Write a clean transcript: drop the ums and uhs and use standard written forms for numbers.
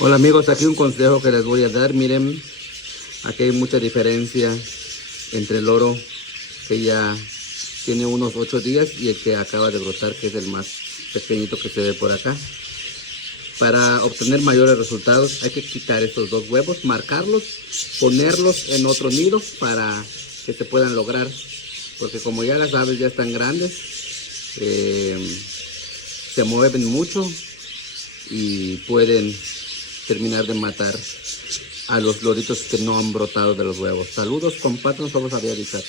Hola amigos, aquí un consejo que les voy a dar. Miren, aquí hay mucha diferencia entre el loro que ya tiene unos 8 días y el que acaba de brotar, que es el más pequeñito que se ve por acá. Para obtener mayores resultados hay que quitar estos dos huevos, marcarlos, ponerlos en otro nido para que se puedan lograr, porque como ya las aves ya están grandes, se mueven mucho y pueden terminar de matar a los loritos que no han brotado de los huevos. Saludos, compartan, solo sabía avisar.